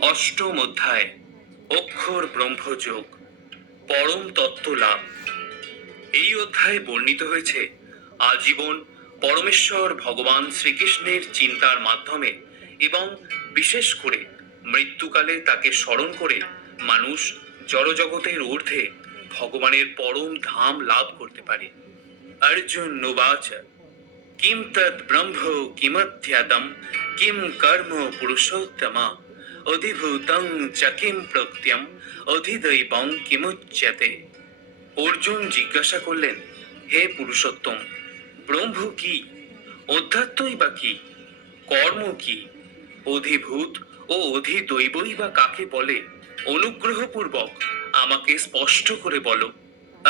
অষ্টম অধ্যায়, অক্ষর ব্রহ্মযোগ, পরম তত্ত্ব লাভ। এই অধ্যায়ে বর্ণিত হয়েছে, আজীবন পরমেশ্বর ভগবান শ্রীকৃষ্ণের চিন্তার মাধ্যমে এবং বিশেষ করে মৃত্যুকালে তাকে স্মরণ করে মানুষ জড়জগতের ঊর্ধ্বে ভগবানের পরম ধাম লাভ করতে পারে। অর্জুন নুবাচ কিম তৎ ব্রহ্ম কিমধ্যাদম, কিম কর্ম পুরুষোত্তমা? অধিভূতং চ কিম প্রত্যম অধিদৈবং কিমুচ্যতে। অর্জুন জিজ্ঞাসা করলেন, হে পুরুষোত্তম, ব্রহ্ম কি? অধ্যাত্মই বা কি? কর্ম কি? অধিভূত ও অধিদৈবই বা কাকে বলে? অনুগ্রহপূর্বক আমাকে স্পষ্ট করে বলো।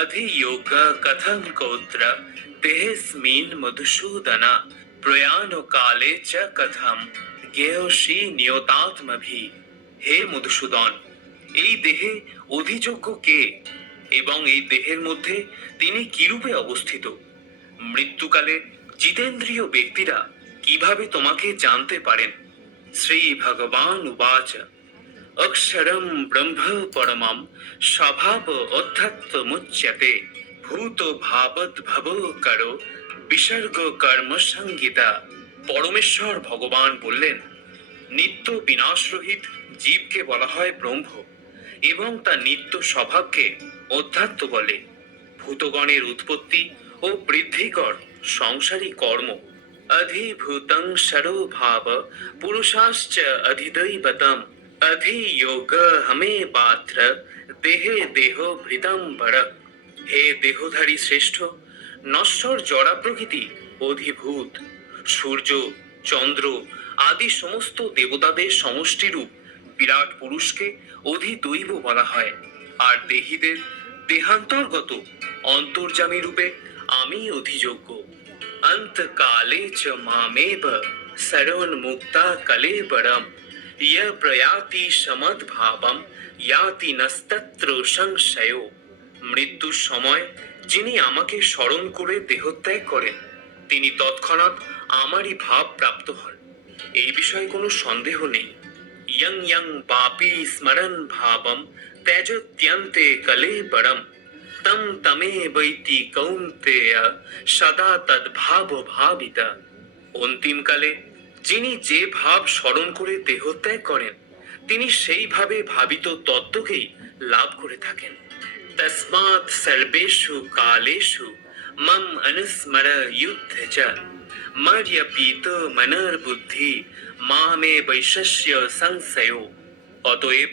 অধিযোগ কথং কৌত্র দেহেস্মিন মধুসূদনা, প্রয়াণ কালে চ কথম। জ্ঞেয়সী নিয়তাত্মভি। হে মধুসূদন, এই দেহে অধিযোগ্য কে? এবং এই দেহের মধ্যে তিনি কিরূপে অবস্থিত? মৃত্যুকালে জিতেন্দ্রীয় ব্যক্তিরা কীভাবে তোমাকে জানতে পারেন? শ্রী ভগবান উবাচ। অক্ষরম ব্রহ্ম পরমম স্বভাব অধ্যাত্মুচ্যতে ভূত ভাবত ভব করো, বিসর্গ কর্ম সংগীতা পরমেশ্বর ভগবান বললেন, নিত্য বিনাশরহিত জীবকে বলা হয় ব্রহ্ম এবং তার নিত্য স্বভাবকে অধ্যাত্ম বলে। ভূতগণের উৎপত্তি ও বৃদ্ধিকর সংসারী কর্ম অধিভূতং সরোভাব পুরুষাশ্চ অধিদৈবতম অধিয়োগ হমে পাত্র দেহে দেহ ভৃতম্বর। হে দেহধারী শ্রেষ্ঠ, নশ্বর জড়া প্রকৃতি অধিভূত। সূর্য, চন্দ্র আদি সমস্ত দেবতাদের সমষ্টিরূপ বিরাট পুরুষকে অধিদৈব বলা হয়। আর দেহীদের দেহান্তর্গত অন্তর্জামী রূপে আমি অধিযোগ্য। অন্তকালে চ মামেব সরোন্মুক্তা কলেবরম। य প্রয়াতি সমদ্ভাবম, ইয়াতি নস্তত্র সংশয়। মৃত্যুর সময় যিনি আমাকে স্মরণ করে দেহত্যাগ করেন, তিনি তৎক্ষণাৎ আমারই ভাব প্রাপ্ত হন। এই বিষয়ে কোনো সন্দেহ নেই। ইয়ং ইয়ং পাপি স্মরণ ভাবম ত্যাজত্যন্তে কলেবরম। তম তমে বৈতি কৌন্তেয়, সদা তদ্ভাব ভাবিতা। অন্তিমকালে, যিনি যে ভাব স্মরণ করে দেহত্যাগ করেন, তিনি সেইভাবে ভাবিত তত্ত্বকেই লাভ করে থাকেন। তসমাৎ সর্বেষু কালেষু মম অনুস্মর যুদ্ধ চ মর্যপীত মনর বুদ্ধি মামে বৈশস্য সংশয় অতএব,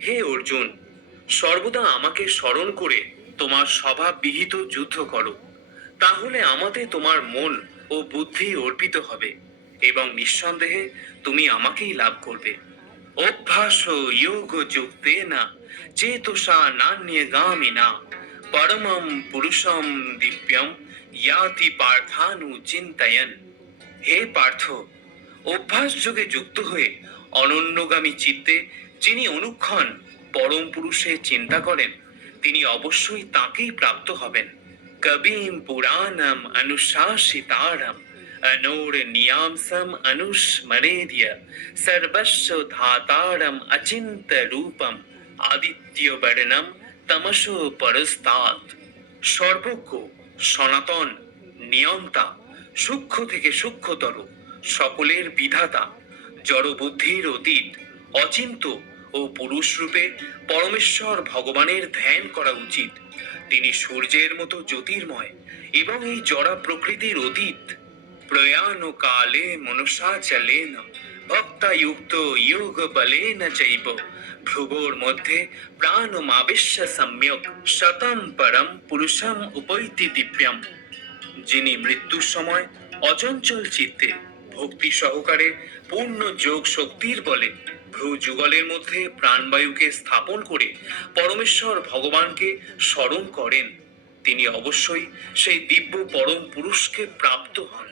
হে অর্জুন, সর্বদা আমাকে স্মরণ করে তোমার স্বভাব বিহিত যুদ্ধ করো। তাহলে আমাতে তোমার মন ও বুদ্ধি অর্পিত হবে এবং নিঃসন্দেহে তুমি আমাকেই লাভ করবে। অভ্যাস যোগ যুক্তে না চেতসা নান্যগামী না পরমম পুরুষম দিব্যম ইয়াতি পার্থানু চিন্তয়ন হে পার্থ, অভ্যাস যোগে যুক্ত হয়ে অনন্যগামী চিত্তে যিনি অনুক্ষণ পরম পুরুষের চিন্তা করেন, তিনি অবশ্যই তাকেই প্রাপ্ত হবেন। কবিম পুরাণম অনুশাসিতারম, অনোর নিয়ামসম অনুস্মরেদ্য, সর্বস্ব ধাতারম অচিন্ত রূপম, আদিত্য বর্ণম তমসো পরস্তাৎ সর্বজ্ঞ, সনাতন, নিয়ন্তা, সূক্ষ্ম থেকে সূক্ষ্মতর, সকলের বিধাতা, জড়বুদ্ধির অতীত, অচিন্ত ও পুরুষ রূপে পরমেশ্বর ভগবানের ধ্যান করা উচিত। তিনি সূর্যের মতো জ্যোতির্ময় এবং এই জড়া প্রকৃতির অতীত। প্রয়াণ কালে মনসা চলেন, ভক্তাযুক্ত যোগ বলেন চৈব। ভ্রুবোর মধ্যে প্রাণমাবেশ্য সম্যক শতম পরম পুরুষম উপৈতি দিব্যম, যিনি মৃত্যুর সময় অচঞ্চল চিত্তে ভক্তি সহকারে পূর্ণ যোগ শক্তির বলে ভ্রু যুগলের মধ্যে প্রাণবায়ুকে স্থাপন করে পরমেশ্বর ভগবানকে স্মরণ করেন। তিনি অবশ্যই সেই দিব্য পরম পুরুষকে প্রাপ্ত হন।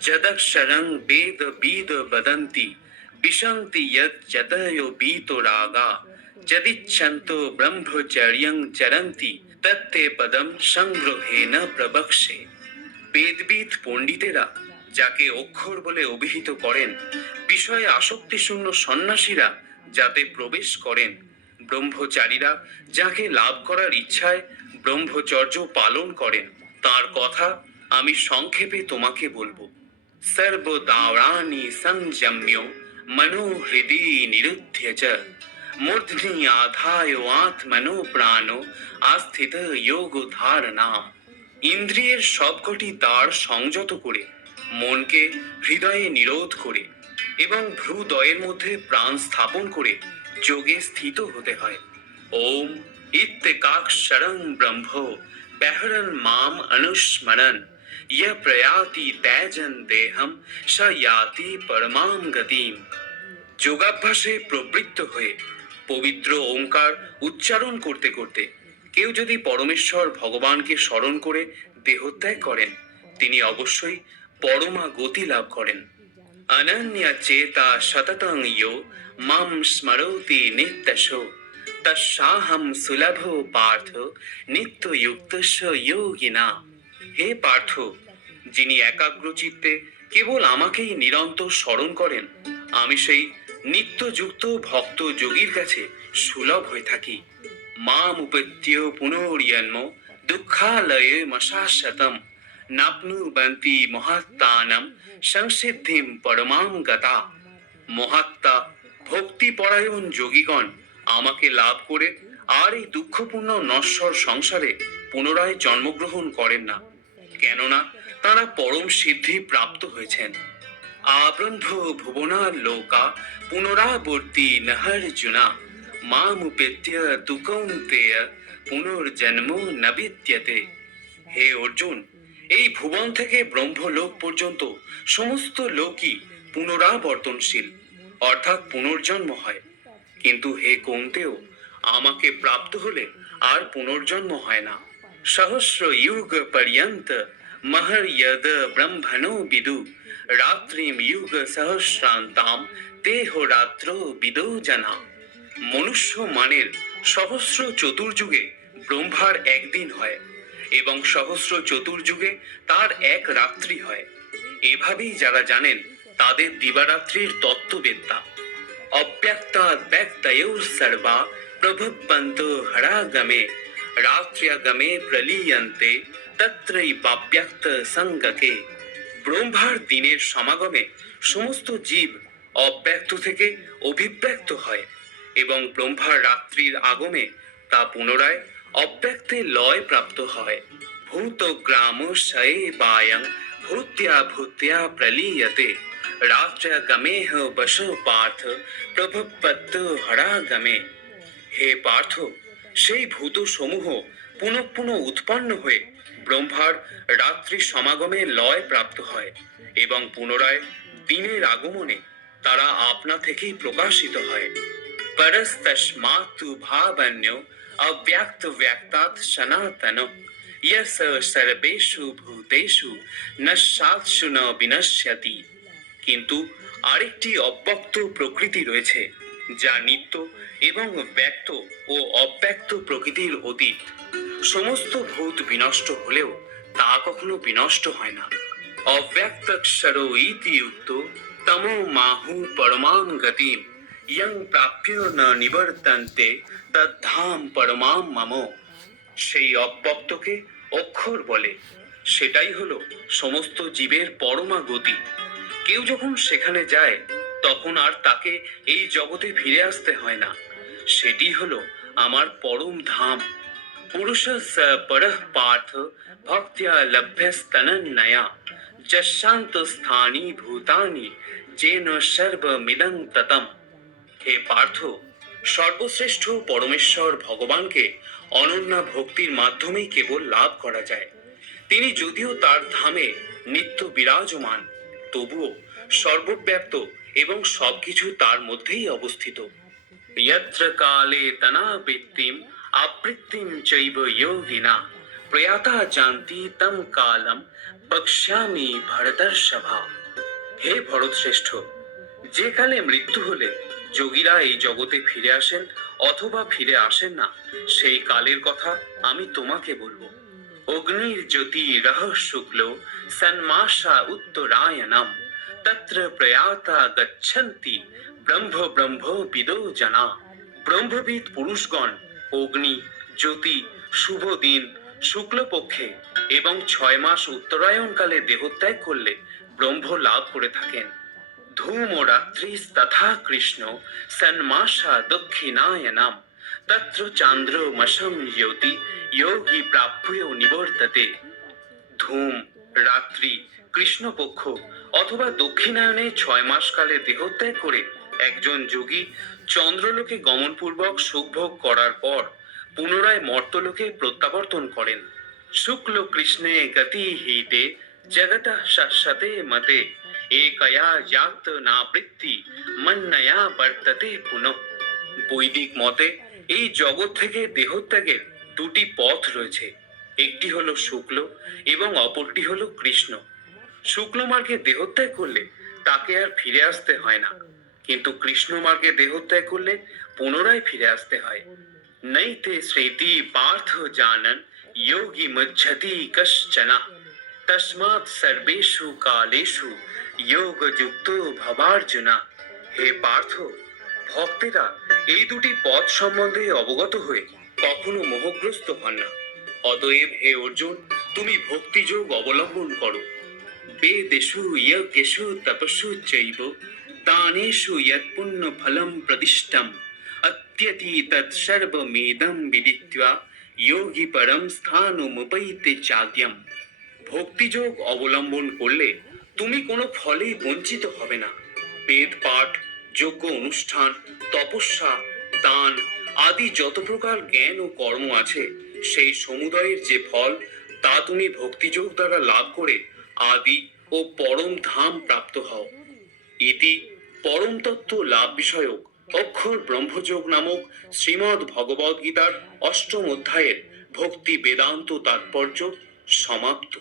যদক্ষরং বেদ বিদ বদন্তি বিশন্তি যদয় বীত রাগা যদিচ্ছন্ত ব্রহ্মচর্যং চরন্তি তত্তে পদম সংগ্রহে ন প্রবক্ষে বেদবিদ পণ্ডিতেরা যাকে অক্ষর বলে অভিহিত করেন বিষয়ে আসক্তিশূন্য সন্ন্যাসীরা যাতে প্রবেশ করেন ব্রহ্মচারীরা যাকে লাভ করার ইচ্ছায় ব্রহ্মচর্য পালন করেন তার কথা আমি সংক্ষেপে তোমাকে বলব সর্বদারানি সংযম্য মনোহৃদি নিরুদ্ধ চ মূর্ধনি আধায় আত্মনো প্রাণো আস্থিত যোগ ধারণা ইন্দ্রিয়ের সবকটি দ্বার সংযত করে, মনকে হৃদয়ে নিরোধ করে এবং ভ্রুদয়ের মধ্যে প্রাণ স্থাপন করে যোগে স্থিত হতে হয়। ওম ইত্যকাক্ষরং ব্রহ্ম, ব্যাহরণ মাম অনুস্মরণ। ইয় প্রয়াতি ত্যাজন দেহম, স পরমাম গতিম যোগাভ্যাসে প্রবৃত্ত হয়ে পবিত্র ওঙ্কার উচ্চারণ করতে করতে কেউ যদি পরমেশ্বর ভগবানকে স্মরণ করে দেহত্যাগ করেন, তিনি অবশ্যই পরমা গতি লাভ করেন। অনন্য চেতা সততং ইয়ো মাম স্মরতি নিত্যশো তৎসাহম সুলভ পার্থ নিত্যযুক্ত যোগিনা। হে পার্থ, যিনি একাগ্রচিত্তে কেবল আমাকেই নিরন্তর স্মরণ করেন, আমি সেই নিত্যযুক্ত ভক্ত যোগীর কাছে সুলভ হয়ে থাকি। মাম উপত্য পুনর্জন্ম দুঃখালয়ে মশাশতম। নাপ্নুবন্তি মহাত্মানম সংসিদ্ধিম পরমাম গতা। মহাত্মা ভক্তিপরায়ণ যোগীগণ আমাকে লাভ করে আর এই দুঃখপূর্ণ নশ্বর সংসারে পুনরায় জন্মগ্রহণ করেন না। কেননা তারা পরম সিদ্ধি প্রাপ্ত হয়েছেন। আব্রহ্ম ভুবনার লোকা, পুনরাবর্তী নহর্জুনা। মামুপেত্য দুকৌন্তেয় পুনর্জন্ম নবিদ্যতে হে অর্জুন, এই ভুবন থেকে ব্রহ্মলোক পর্যন্ত সমস্ত লোকই পুনরাবর্তনশীল, অর্থাৎ পুনর্জন্ম হয়। কিন্তু হে কৌন্তেও আমাকে প্রাপ্ত হলে আর পুনর্জন্ম হয় না। সহস্র যুগ পর্যন্ত মহর ব্রহ্মণো বিদু। রাত্রিম যুগ সহস্রান্তাম বিদো জানা মনুষ্য মানের সহস্র চতুর্যুগে ব্রহ্মার একদিন হয় এবং সহস্র চতুর্যুগে তার এক রাত্রি হয়। এভাবেই যারা জানেন তাদের দিবারাত্রির তত্ত্ববেত্তা। অব্যক্তাদ্ব্যক্তয়োর সর্বা প্রভুবন্ত হরাগমে, রাত্র্যগমে প্রলীয়ন্তে তত্রই বাব্যক্ত সঙ্গকে। ব্রহ্মার দিনের সমাগমে সমস্ত জীব অব্যক্ত থেকে অভিব্যক্ত হয় এবং ব্রহ্মার রাত্রির আগমে তা পুনরায় অব্যক্তে লয় প্রাপ্ত হয়। ভূত গ্রাম শয়ে বায়ং, ভূত্য়া ভূত্য়া প্রলীয়তে। রাত্র্যগমেহ বশ পার্থ, প্রভুপত্ত হরাগমে হে পার্থ, সেই ভূত সমূহ পুনঃ পুনঃ উৎপন্ন হয়ে ব্রহ্মার রাত্রি সমাগমে লয় প্রাপ্ত হয় এবং পুনরায় দিনের আগমনে তারা আপনা থেকেই প্রকাশিত হয়। অব্যক্ত সনাতন ইয়স সর্বেষু ভূতেষু নশ্যাৎসু ন বিনশ্যতি। কিন্তু আরেকটি অব্যক্ত প্রকৃতি রয়েছে, যা নিত্য এবং ব্যক্ত ও অব্যক্ত প্রকৃতির অতীত। সমস্ত ভূত বিনষ্ট হলেও তা কখনো বিনষ্ট হয় না। অব্যক্তক্ষর ইতি উক্ত, তমো মাহু পরমাম গতিম, ইয়ং প্রাপ্য ন নিবর্তন্তে, তদ্ধাম পরমাম মম। সেই অব্যক্তকে অক্ষর বলে। সেটাই হলো সমস্ত জীবের পরমা গতি। কেউ যখন সেখানে যায়, তখন আর তাকে এই জগতে ফিরে আসতে হয় না। সেটি হলো আমার পরম ধাম। পুরুষ স পরঃ পার্থ ভক্তিয়া লভ্যস্তনন্নয়া যশান্ত স্থানী ভূতানি যেন সর্বমিদং ততম হে পার্থ সর্বশ্রেষ্ঠ পরমেশ্বর ভগবানকে অনন্যা ভক্তির মাধ্যমেই কেবল লাভ করা যায় তিনি যদিও তার ধামে নিত্য বিরাজমান তবুও সর্বব্যাপ্ত এবং সবকিছু তার মধ্যেই অবস্থিত यत्र काले तनावृत्तिम আবৃত্তিম চৈব যোগিনা। প্রয়াতা জানতি তম কালম, বক্ষ্যামি ভরতর সভা। হে ভরত শ্রেষ্ঠ যে কালে মৃত্যু হলে যোগীরা এই জগতে ফিরে আসেন অথবা ফিরে আসেন না, সেই কালের কথা আমি তোমাকে বলব। অগ্নির জ্যোতি রহ শুক্ল, সন্মাসা উত্তরায়ণম তত্র প্রয়াতা গচ্ছন্তি, ব্রহ্ম ব্রহ্ম বিদৌ জনা। ব্রহ্মবিদ পুরুষগণ অগ্নি, জ্যোতি, শুভ দিন, শুক্লপক্ষে এবং ছয় মাস উত্তরায়ণকালে দেহত্যাগ করলে ব্রহ্ম লাভ করে থাকেন। ধূম রাত্রি তথা কৃষ্ণ, সন্মাসা দক্ষিণায়নাম, তত্র চান্দ্র মশম জ্যোতি, যোগী প্রাপ্য নিবর্ততে। ধূম, রাত্রি, কৃষ্ণপক্ষ অথবা দক্ষিণায়নে ছয় মাস কালে দেহত্যাগ করে একজন যোগী চন্দ্রলোকে গমনপূর্বক সুখভোগ করার পর পুনরায় মর্তলোকে প্রত্যাবর্তন করেন। শুক্ল কৃষ্ণে গতি হিতে, জগত শাশ্বতে মতে, একয়া যাত না বৃত্তি, মন্নয়া বর্ততে পুনঃ। বৈদিক মতে, এই জগৎ থেকে দেহত্যাগের দুটি পথ রয়েছে। একটি হলো শুক্ল এবং অপরটি হলো কৃষ্ণ। শুক্ল মার্গে দেহত্যাগ করলে তাকে আর ফিরে আসতে হয় না। কিন্তু কৃষ্ণ মার্গে দেহত্যাগ করলে পুনরায় ফিরে আসতে হয়। নৈতে স্মৃতি পার্থ জানন, যোগী মজ্জতি কশ্চনা। তস্মাৎ সর্বেষু কালেষু যোগযুক্ত ভবার্জুনা। হে পার্থ, ভক্তেরা, এই দুটি পথ সম্বন্ধে অবগত হয়ে কখনো মোহগ্রস্ত হন না। অতএব হে অর্জুন, তুমি ভক্তিযোগ অবলম্বন করো। বেদেষু যজ্ঞেষু তপস্যু চৈব। দানেষু যৎ পুণ্য ফলম প্রদিষ্টম অত্যতি তৎ সর্বমেদম বিদিত্বা যোগী পরম স্থানমুপৈতে চাদ্যম ভক্তিযোগ অবলম্বন করলে তুমি কোনো ফলেই বঞ্চিত হবে না। বেদ পাঠ যোগ্য অনুষ্ঠান, তপস্যা, দান আদি যত প্রকার জ্ঞান ও কর্ম আছে, সেই সমুদয়ের যে ফল, তা তুমি ভক্তিযোগ দ্বারা লাভ করে আদি ও পরম ধাম প্রাপ্ত হও। ইতি পরম তত্ত্ব লাভ বিষয়ক অক্ষর ব্রহ্মযোগ নামক শ্রীমৎ ভগবদ্গীতার অষ্টম অধ্যায়ের ভক্তি বেদান্ত তাৎপর্য সমাপ্ত।